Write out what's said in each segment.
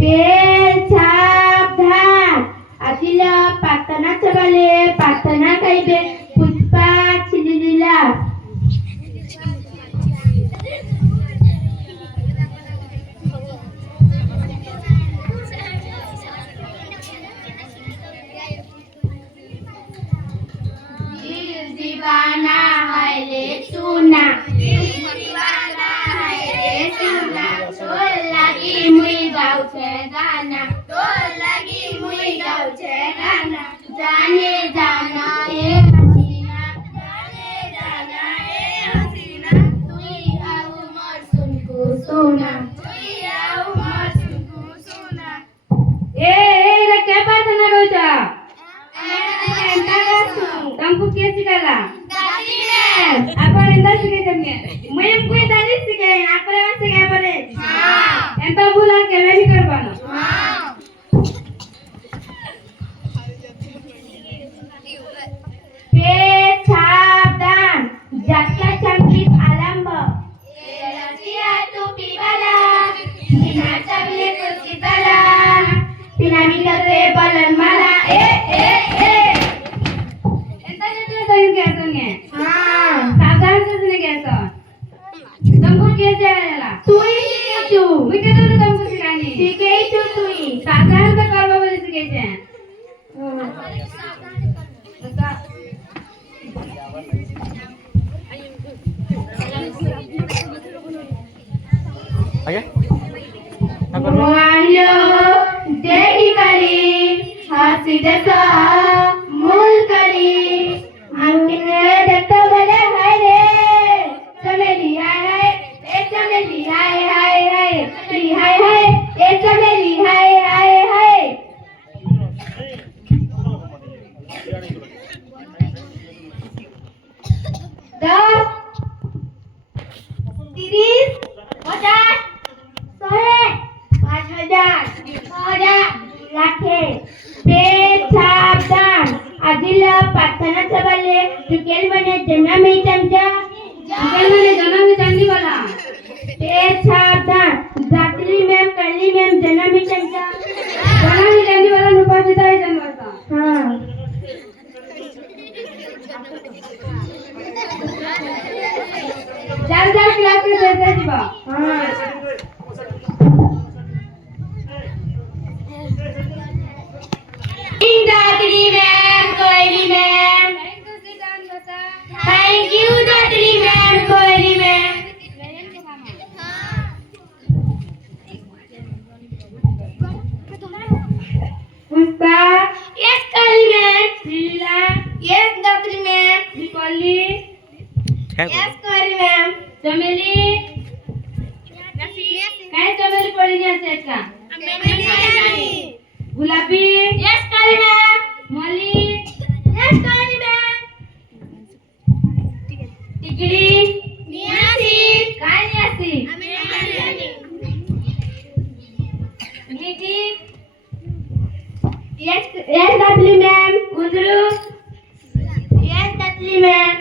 पेड़ छाप धान आजिला पातना चबाले पातना खाइबे पुष्पा छिलिलिला दीवाना है रे सुना दीवाना है रे सुना तोर लागी मुई गाव छे गाना तोर लागी मुई गाव छे गाना जाने जाना ए हसीना जाने जाना ए हसीना तुई आऊ मोर सुनकू सुना तुई आऊ मोर सुनकू सुना ए रे के प्रार्थना गौचा तुमको क्या सिखाला दादी ने आपण ಎಂತ ಸಿಗೈತಂಗೆ ಮೈಮ್ कोई दादी सिखे आपण ಏನು ಸಿखे ಬರೆ हां ಎಂತ ಭೂಲ ಕೆವೇಲಿ करबानो हां पे छापदान जातला चांगलीत आलंब रसिया तू पिवाला बिना चांगले कुस्किताला पिनामी करे बलन मला ए साधारण से घ्यायचं तुमको घ्यायचं याला तुई शिकू मी काय तुला तुमको शिकानी शिकायचं तुई साधारण से कर्म मध्ये शिकायचं आगे वायो देही करी हासी दसा मूल करी आंखने दत्त बले हाय रे चमेली हाय हाय ए चमेली हाय हाय हाय ली हाय हाय ए चमेली हाय हाय हाय दस 30 50 100 5,000 लाखे पेट छापदान आजिला पाथना चबाले टुकेल मने जना में चंचा टुकेल मने जना में चांदी वाला पेट छापदान जातली में कली में जना में चंचा जना में चांदी वाला नुपा देता है जनवाता हां चार क्लास में देता जीवा हां Dadri ma'am Koyli ma'am thank you Dadri ma'am Koyli ma'am Pushpa yes Koyli ma'am Leela yes Dadri ma'am Koyli yes Koyli ma'am Chameli काय चमेली पड़ी जाते का Gulabi yes Kali ma'am Mali yes Kali ma'am टिकड़ी नियासी काय Niyasi Niti yes Datli ma'am Kundru yes Datli ma'am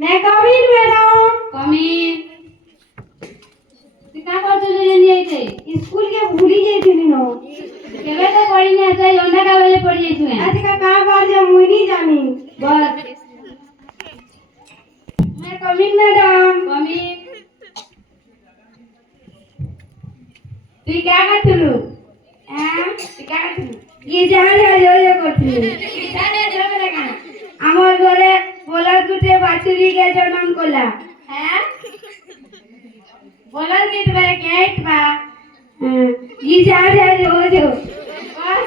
मैं कमिन मैडम कमिन ती का करतले नहीं थे स्कूल के भूली जाइथिनी नो केबे तो पड़ी नहीं आछा योंडा का बेले पड़ी जाइछु आज का बार जे मुई नहीं जानी बस मैं कमिन मैडम कमिन तू क्या करथलु तू क्या करथलु ये जाने यो करथलु जाने जो मेरे का আমার ঘরে বলার দুটে বাছুরি কে জন্ম কলা হ্যাঁ বলার গিট বারে কেট বা ই যা যা जो बस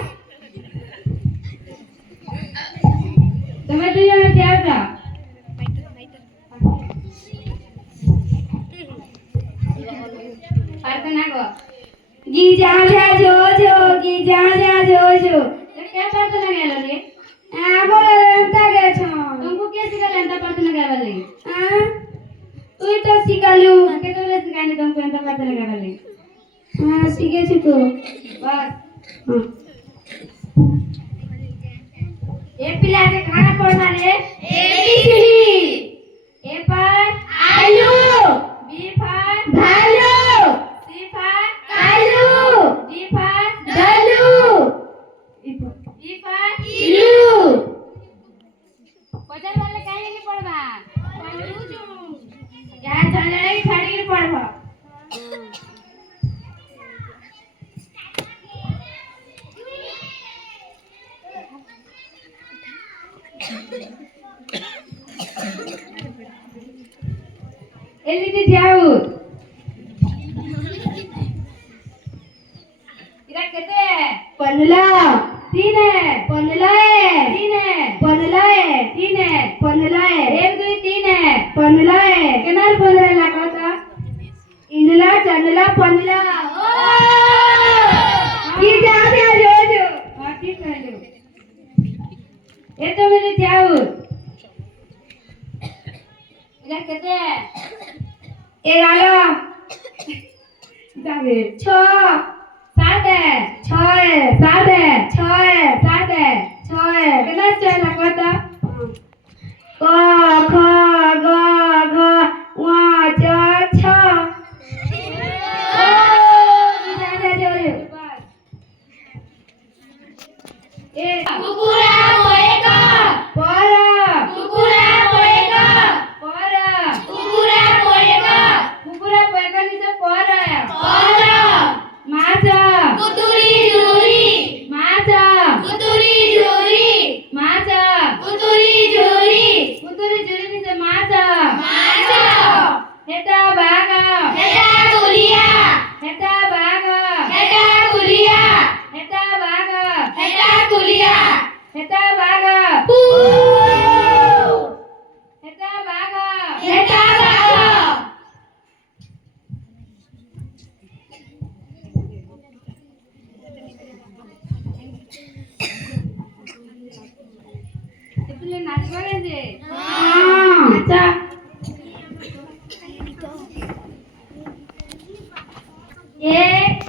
তুমি দুই জনে যাও যা प्रार्थना को गी जा जो गी जा जो क्या प्रार्थना गेलो रे आबोले एंता गेछो तुमको के सिखाले एंता प्रार्थना गावे लगी हां तू तो सिखालू के तोले सिखाने तुमको एंता प्रार्थना गावे लगी हां सीखे छी तो बस हां ए पिला के खाना पड़वा ले एबीसीडी ए पर आलू बी पर भालू सी पर कालू डी पर डलू ई पर इलू पजल वाले काहे के पड़वा पढ़ू जो या चले खड़ी के पढ़वा एलिटी जाऊ इरा कितने है 15 3 है 15 है 3 है 15 है 3 है 15 है 1 2 3 है 15 है कितना 15 लगा था इंदला चंदला 15 ओ की जा जो जो हां ठीक है जो ये तो मेरे जाऊ इरा कितने है 11 जावे 6 7 है 6 है 7 है 6 है 7 है 6 है कितना चाय लगता क ख ग घ व च छ ओ जा जो ए कुकुरा पोएगा पर कुकुरा पोएगा पर कुकुरा पोएगा कुकुरा पोएगा नहीं तो पर माचा कुतुरी जोरी माचा कुतुरी जोरी माचा कुतुरी जोरी नहीं तो माचा हेटा बागा हेटा गुलिया हेटा बागा हेटा गुलिया हेटा बागा हेटा गुलिया हेटा बागा हेटा बागा हेटा बागा तुले नाचवा गे हां अच्छा एक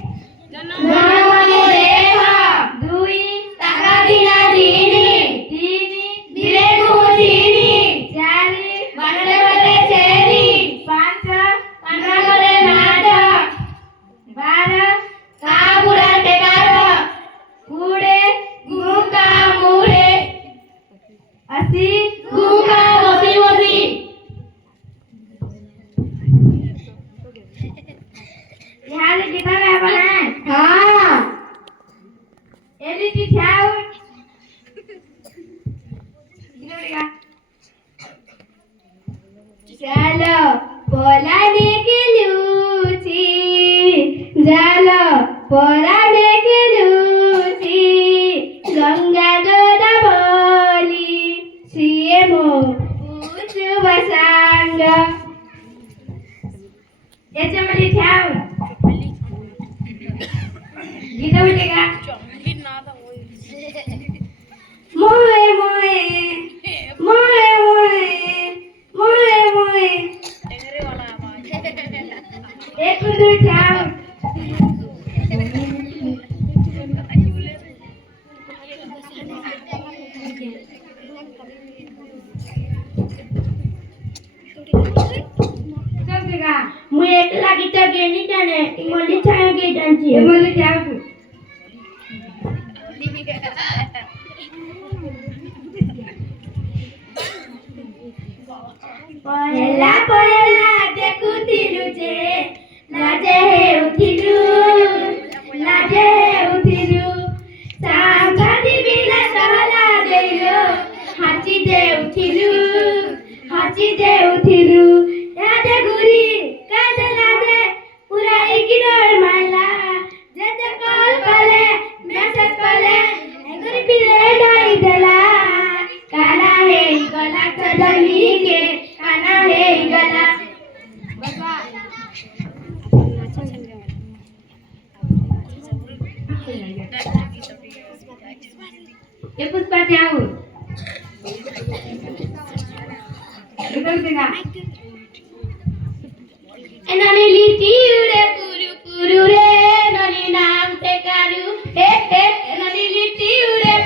गणमने रेखा दुई टाका दिना दिनी तिनी दिले गुदिनी चारी बडले बडले चेरी पांच पंधरा गले नाटक 12 काबुरा टेकार कुडे गुका मुडे 80 गुका वसी वसी यहाँ से कितना है बना हाँ एलिटी ठाउ कितना चलो पोलाने के लूची चलो पोलाने के लूची गंगा गोदा बोली सीएमओ पूछू बसांग याच्यामध्ये ठेव गीता उठेगा मोए मोए मोए मोए मोए मोए एक दो ठेव मुझे एक लागी तो गेनी जाने इमोली छाया के जानची इमोली क्या तू पहला पहला देखुतिलु जे लाजे हे उठिलु सांगादी बिला सहला देलो हाची दे उठिलु राजा गुरी काजला दे पूरा इग्नोर माला जद कॉल कले मैसेज कले गुरी पिले डाई देला काना है गला कदली के काना है गला बसा ये पुष्पा जाऊ निकल देगा एनानी लिटी उड़े पुरु पुरु रे ननी नाम ते कारू हे हे एनानी लिटी उड़े